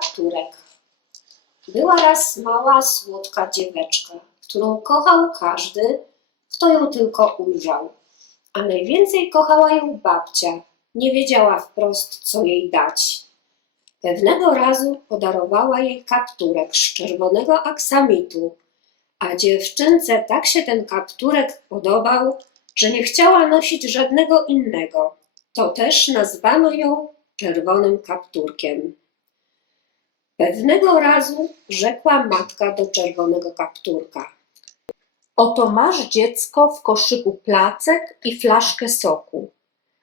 kapturek. Była raz mała, słodka dzieweczka, którą kochał każdy, kto ją tylko ujrzał. A najwięcej kochała ją babcia. Nie wiedziała wprost, co jej dać. Pewnego razu podarowała jej kapturek z czerwonego aksamitu, a dziewczynce tak się ten kapturek podobał, że nie chciała nosić żadnego innego. To też nazwano ją czerwonym kapturkiem. Pewnego razu rzekła matka do czerwonego kapturka. Oto masz dziecko w koszyku placek i flaszkę soku.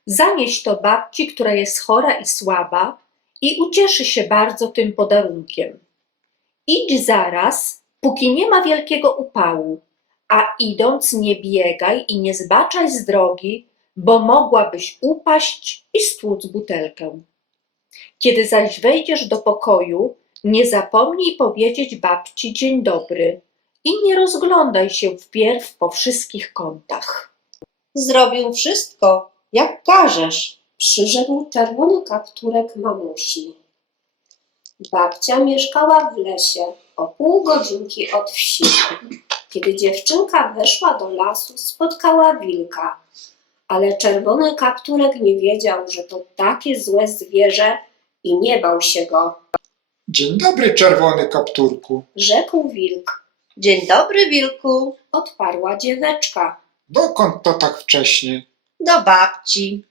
Zanieś to babci, która jest chora i słaba i ucieszy się bardzo tym podarunkiem. Idź zaraz, póki nie ma wielkiego upału, a idąc nie biegaj i nie zbaczaj z drogi, bo mogłabyś upaść i stłuc butelkę. Kiedy zaś wejdziesz do pokoju, nie zapomnij powiedzieć babci dzień dobry i nie rozglądaj się wpierw po wszystkich kątach. Zrobił wszystko, jak każesz. Przyrzekł czerwony kapturek mamusi. Babcia mieszkała w lesie o pół godzinki od wsi. Kiedy dziewczynka weszła do lasu, spotkała wilka, ale czerwony kapturek nie wiedział, że to takie złe zwierzę i nie bał się go. Dzień dobry, czerwony kapturku. Rzekł wilk, Dzień dobry, wilku. odparła dzieweczka. Dokąd to tak wcześnie? Do babci.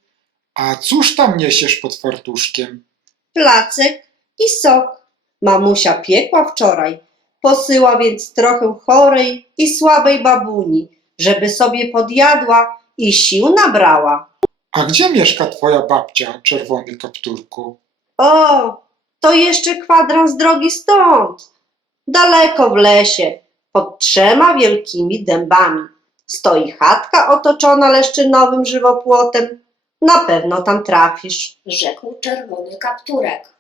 A cóż tam niesiesz pod fartuszkiem? Placek i sok. Mamusia piekła wczoraj. Posyła więc trochę chorej i słabej babuni, żeby sobie podjadła i sił nabrała. A gdzie mieszka twoja babcia, czerwony kapturku? O, to jeszcze kwadrans drogi stąd. Daleko w lesie, pod trzema wielkimi dębami. Stoi chatka otoczona leszczynowym żywopłotem. Na pewno tam trafisz. Rzekł czerwony kapturek.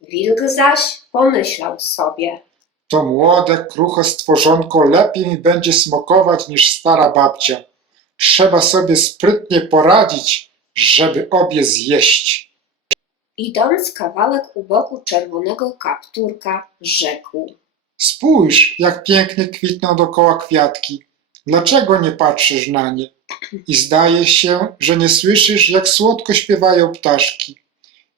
Wilk zaś pomyślał sobie. To młode, kruche stworzonko lepiej mi będzie smokować niż stara babcia. Trzeba sobie sprytnie poradzić, żeby obie zjeść. Idąc kawałek u boku czerwonego kapturka, rzekł. Spójrz, jak pięknie kwitną dokoła kwiatki. Dlaczego nie patrzysz na nie? I zdaje się, że nie słyszysz, jak słodko śpiewają ptaszki.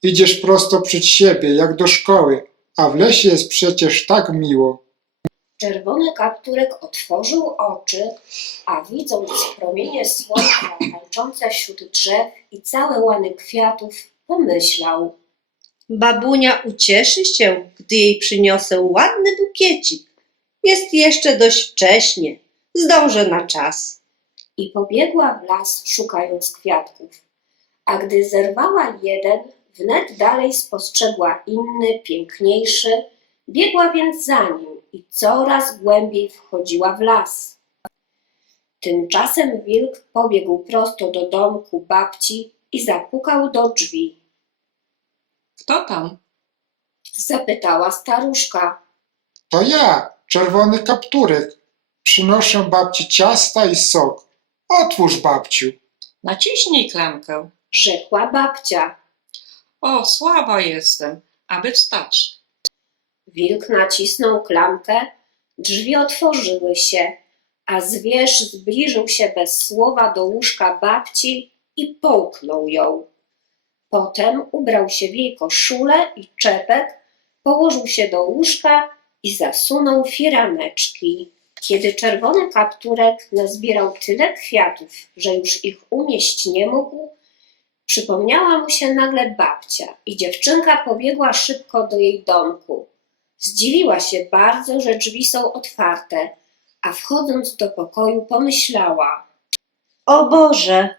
Idziesz prosto przed siebie, jak do szkoły, a w lesie jest przecież tak miło. Czerwony kapturek otworzył oczy, a widząc promienie słońca tańczące wśród drzew i całe łany kwiatów, pomyślał. Babunia ucieszy się, gdy jej przyniosę ładny bukiecik. Jest jeszcze dość wcześnie. Zdążę na czas. i pobiegła w las szukając kwiatków. A gdy zerwała jeden, wnet dalej spostrzegła inny, piękniejszy, biegła więc za nim i coraz głębiej wchodziła w las. Tymczasem wilk pobiegł prosto do domku babci i zapukał do drzwi. Kto tam? Zapytała staruszka. To ja, czerwony kapturek. Przynoszę babci ciasta i sok. Otwórz, babciu. Naciśnij klamkę. Rzekła babcia. O, słaba jestem, aby wstać. Wilk nacisnął klamkę, drzwi otworzyły się, a zwierz zbliżył się bez słowa do łóżka babci i połknął ją. Potem ubrał się w jej koszulę i czepek, położył się do łóżka i zasunął firaneczki. Kiedy czerwony kapturek nazbierał tyle kwiatów, że już ich umieść nie mógł, przypomniała mu się nagle babcia i dziewczynka pobiegła szybko do jej domku. Zdziwiła się bardzo, że drzwi są otwarte, a wchodząc do pokoju pomyślała. O Boże,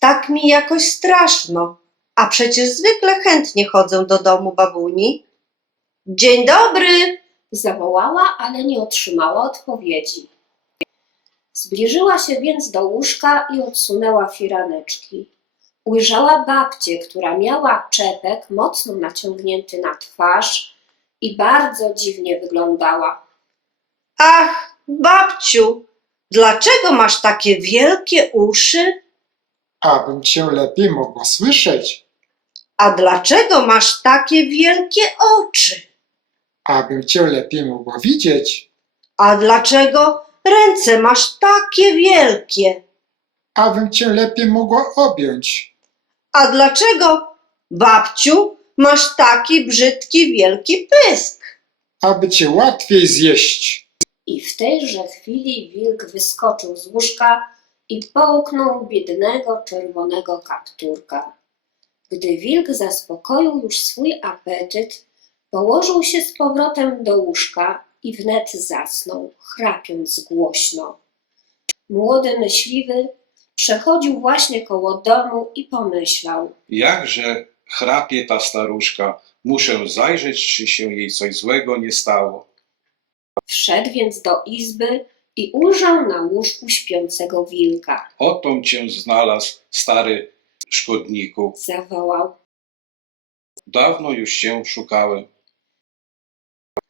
tak mi jakoś straszno. A przecież zwykle chętnie chodzę do domu babuni. Dzień dobry! Zawołała, ale nie otrzymała odpowiedzi. Zbliżyła się więc do łóżka i odsunęła firaneczki. Ujrzała babcię, która miała czepek mocno naciągnięty na twarz i bardzo dziwnie wyglądała. Ach, babciu, dlaczego masz takie wielkie uszy? Abym cię lepiej mogła słyszeć. A dlaczego masz takie wielkie oczy? Abym cię lepiej mogła widzieć, A dlaczego ręce masz takie wielkie? abym cię lepiej mogła objąć, A dlaczego, babciu, masz taki brzydki wielki pysk? aby cię łatwiej zjeść. I w tejże chwili wilk wyskoczył z łóżka i połknął biednego czerwonego kapturka. Gdy wilk zaspokoił już swój apetyt, położył się z powrotem do łóżka i wnet zasnął, chrapiąc głośno. Młody myśliwy przechodził właśnie koło domu i pomyślał. Jakże chrapie ta staruszka, muszę zajrzeć, czy się jej coś złego nie stało. Wszedł więc do izby i ujrzał na łóżku śpiącego wilka. Otom cię znalazł, stary szkodniku. Zawołał Dawno już cię szukałem.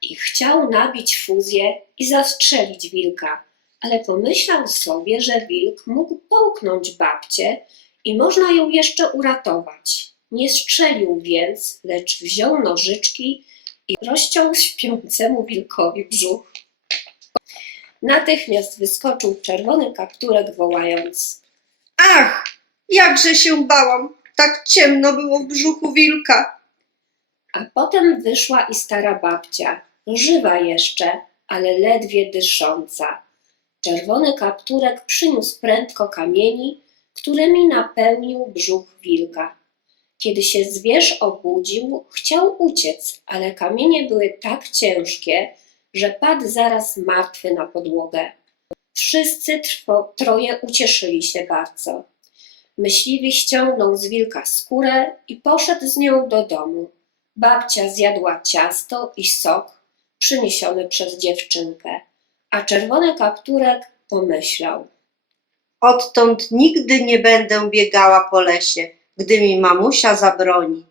i chciał nabić fuzję i zastrzelić wilka, ale pomyślał sobie, że wilk mógł połknąć babcię i można ją jeszcze uratować. Nie strzelił więc, lecz wziął nożyczki i rozciął śpiącemu wilkowi brzuch. Natychmiast wyskoczył czerwony kapturek, wołając: Ach, jakże się bałam, tak ciemno było w brzuchu wilka. A potem wyszła i stara babcia, żywa jeszcze, ale ledwie dysząca. Czerwony kapturek przyniósł prędko kamieni, którymi napełnił brzuch wilka. Kiedy się zwierz obudził, chciał uciec, ale kamienie były tak ciężkie, że padł zaraz martwy na podłogę. Wszyscy trwo, troje ucieszyli się bardzo. Myśliwy ściągnął z wilka skórę i poszedł z nią do domu. Babcia zjadła ciasto i sok przyniesiony przez dziewczynkę, a czerwony kapturek pomyślał. Odtąd nigdy nie będę biegała po lesie, gdy mi mamusia zabroni.